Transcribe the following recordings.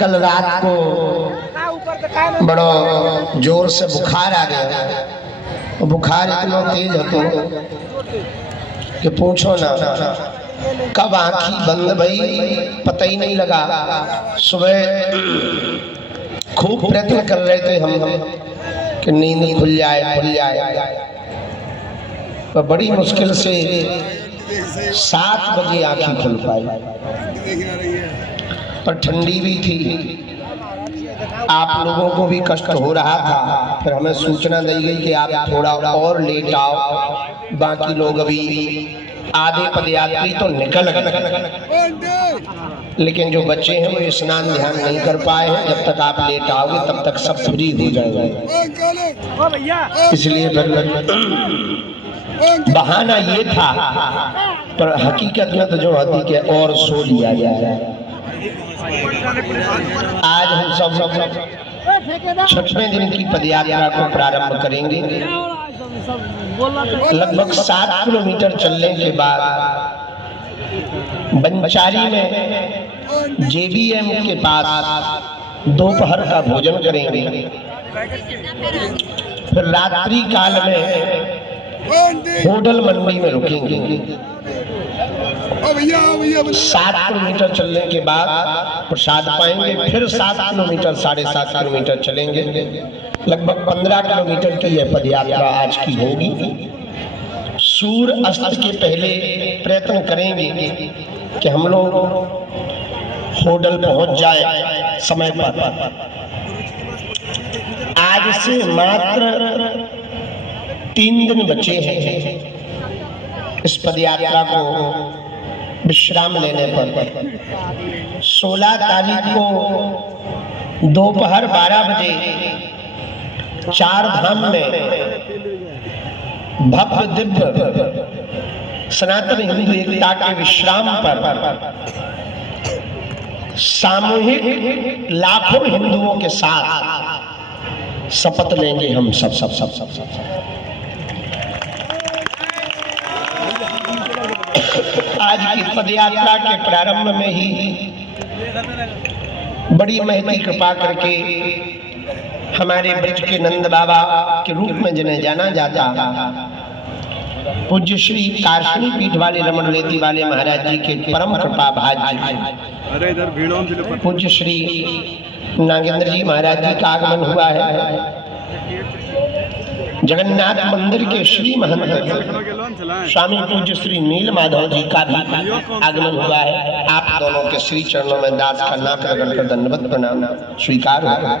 कल रात को बड़ो जोर से बुखार आ गया। बुखार इतना तेज હતો कि पूछो ना, कब आंखी बंद भई पता ही नहीं लगा। सुबह खूब प्रयत्न कर रहे थे हम कि नींद खुल जाए, पर बड़ी मुश्किल से 7 बजे आंखें खुल पाई। पर ठंडी भी थी, आप लोगों को भी कष्ट हो रहा था। फिर हमें सूचना दी गई कि आप थोड़ा और लेट आओ, बाकी लोग अभी आधे पदयात्री तो निकल गए, लेकिन जो बच्चे हैं वो स्नान ध्यान नहीं कर पाए हैं। जब तक आप लेट आओगे तब तक सब फ्री हो जाएगा। इसलिए बहाना ये था, पर हकीकत में तो जो होती कि और सो लिया जाए। आज हम सब 6वें दिन की पदयात्रा को प्रारंभ करेंगे। लगभग 7 किलोमीटर चलने के बाद बंचारी में JBM के पास दोपहर का भोजन करेंगे। फिर रात्रि काल में होटल मंडी में रुकेंगे। 7 किलोमीटर चलने के बाद प्रसाद पाएंगे। फिर 7 किलोमीटर 7.5 किलोमीटर चलेंगे। लगभग 15 किलोमीटर की यह पदयात्रा आज की होगी। सूर्य अस्त के पहले प्रयत्न करेंगे कि हम लोग होटल पहुंच जाए समय पर। आज से मात्र 3 दिन बचे हैं इस पदयात्रा को विश्राम लेने पर। 16 तारीख को दोपहर 12 बजे 4 धाम में भव्य दिव्य सनातन हिंदू एकता के विश्राम पर सामूहिक लाखों हिंदुओं के साथ शपथ लेंगे हम सब। आज की पदयात्रा के प्रारंभ में ही बड़ी महती कृपा करके हमारे ब्रज के नंद बाबा के रूप में जिन्हें जाना जाता, पूज्य श्री काशनी पीठ वाले रमण लेती वाले महाराज जी के परम कृपा भाज्य पूज्य श्री नागेंद्र जी महाराज जी का आगमन हुआ है। जगन्नाथ मंदिर के श्री महंत स्वामी पूज्य श्री नील माधव जी का भी आगमन हुआ है। आप दोनों के श्री चरणों में दास का नाक रगड़कर दंडवत प्रणाम स्वीकार होगा।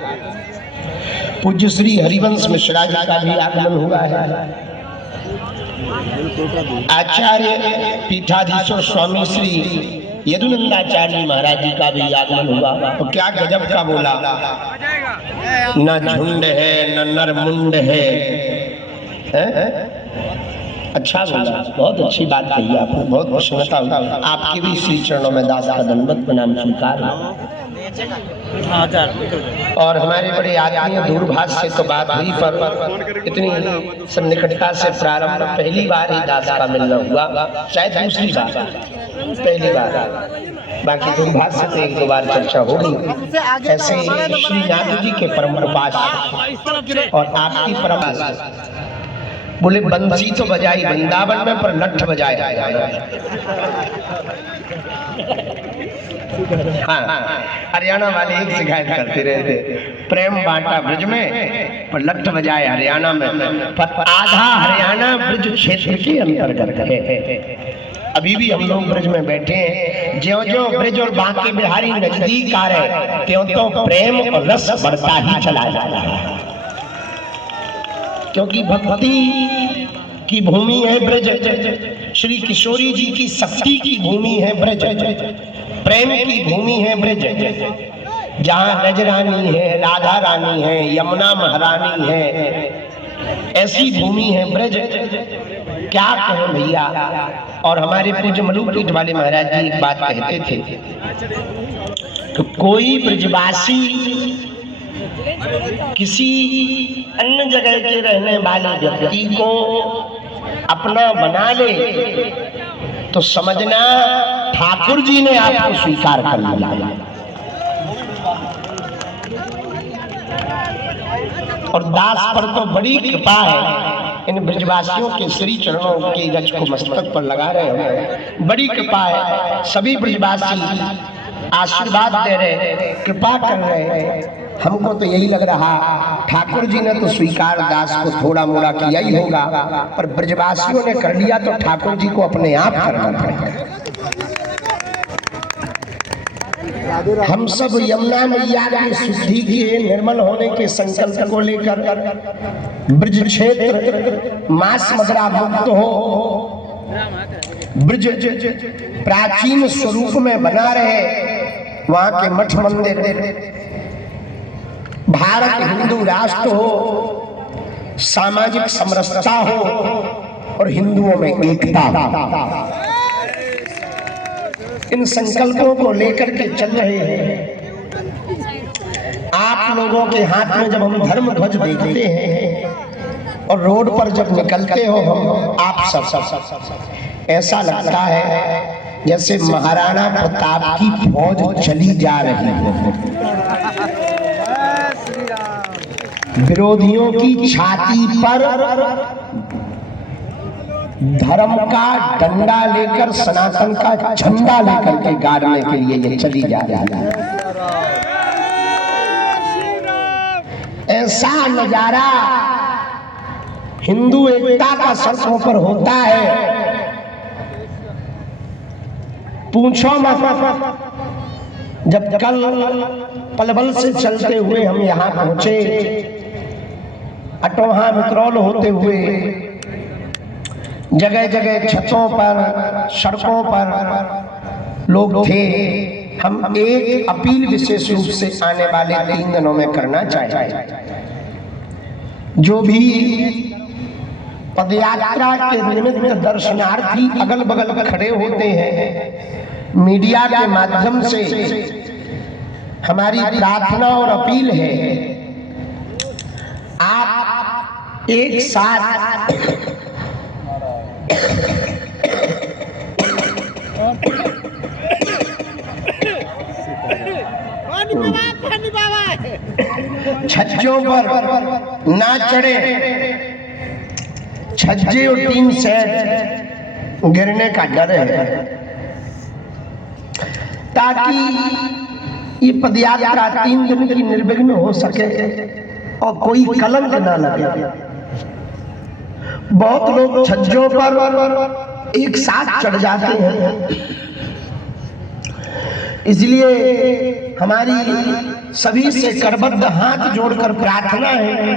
पूज्य श्री हरिवंश मिश्रा जी का भी आगमन हुआ है। आचार्य पीठाधीश्वर स्वामी श्री यदुनंदाचार्य महाराज जी का भी आगमन हुआ। तो क्या गजब का बोला, न झुंड है न नरमुंड है। अच्छा बोला, बहुत अच्छी बात कही आपने, बहुत प्रसन्नता हुई। आपके भी श्री चरणों में दास का दंडवत प्रणाम स्वीकार हो। और हमारे बड़े आदमी दूरभाष से तो बात हुई, पर इतनी सन्निकटता से प्रारंभ पहली बार ही दास का मिलना हुआ, शायद दूसरी बार, पहली बार। बाकी दूरभाष से तो 1-2 बार चर्चा होगी। ऐसे श्री नाथ जी के परम प्रपाश और आपकी परम बोले बंसी तो बजाई वृंदावन में, पर लठ बजाया। हाँ, हरियाणा वाले एक शिकायत करते रहते, प्रेम बांटा ब्रज में पर लठ बजाए हरियाणा में। पर आधा हरियाणा ब्रज क्षेत्र के अंतर्गत है। अभी भी हम लोग ब्रज में बैठे हैं। ज्यों-ज्यों ब्रज और बांके बिहारी नजदीक आ रहे, त्यों-त्यों प्रेम और रस बढ़ता ही चला जा रहा है। क्योंकि भक्ति की भूमि है ब्रज, श्री किशोरी जी की शक्ति की भूमि है ब्रज, प्रेम की भूमि है ब्रज। जहाँ नजरानी है, राधा रानी है, यमुना महारानी है, ऐसी भूमि है ब्रज। क्या कहें भैया। और हमारे पूज्य मलुकपीठ वाले महाराज जी एक बात कहते थे कि कोई ब्रजवासी किसी अन्य जगह के रहने वाले व्यक्ति को अपना बना ले तो समझना ठाकुर जी ने आपको स्वीकार कर लिया। और दास पर तो बड़ी कृपा है, इन ब्रजवासियों के श्री चरणों के गज को मस्तक पर लगा रहे हो, बड़ी कृपा है। सभी ब्रजवासी आशीर्वाद दे रहे, कृपा कर रहे। हमको तो यही लग रहा ठाकुर जी ने तो स्वीकार दास को थोड़ा मोड़ा किया ही होगा, पर ब्रजवासियों ने कर लिया तो ठाकुर जी को अपने आप करना पड़ेगा। हम सब यमुना मैया की शुद्धि के निर्मल होने के संकल्प को लेकर ब्रज क्षेत्र मास मदरा मुक्त हो, ब्रज प्राचीन स्वरूप में बना रहे, वहां के मठ मंदिर, भारत हिंदू राष्ट्र हो, सामाजिक समरसता हो और हिंदुओं में एकता हो, इन संकल्पों को लेकर के चल रहे हैं। आप लोगों के हाथ में जब हम धर्म ध्वज देखते हैं और रोड पर जब निकलते हो हम आप सब ऐसा लगता है जैसे महाराणा प्रताप की फौज चली जा रही हो, विरोधियों की छाती पर धर्म का डंडा लेकर, सनातन का झंडा लेकर के गाड़ने के लिए ये चली जा रही है। ऐसा नजारा हिंदू एकता का सड़कों पर होता है, पूछो मत। जब कल पलवल से चलते हुए हम यहाँ पहुंचे, अटोहा मित्रोल होते हुए जगह जगह छतों पर, सड़कों पर लोग थे। हम एक अपील विशेष रूप से आने वाले 3 दिनों में करना चाहते, जो भी पदयात्रा के निमित्त दर्शनार्थी अगल बगल खड़े होते हैं, मीडिया के माध्यम से हमारी प्रार्थना और अपील है, आप एक साथ छज्जों पर ना चढ़े, छज्जे और 3 सेट गिरने का डर है, ताकि ये पदयात्रा 3 दिन की निर्विघ्न हो सके और कोई कलंक ना लगे। बहुत लोग छज्जों पर एक साथ चढ़ जाते हैं, इसलिए हमारी सभी से करबद्ध हाथ जोड़कर प्रार्थना है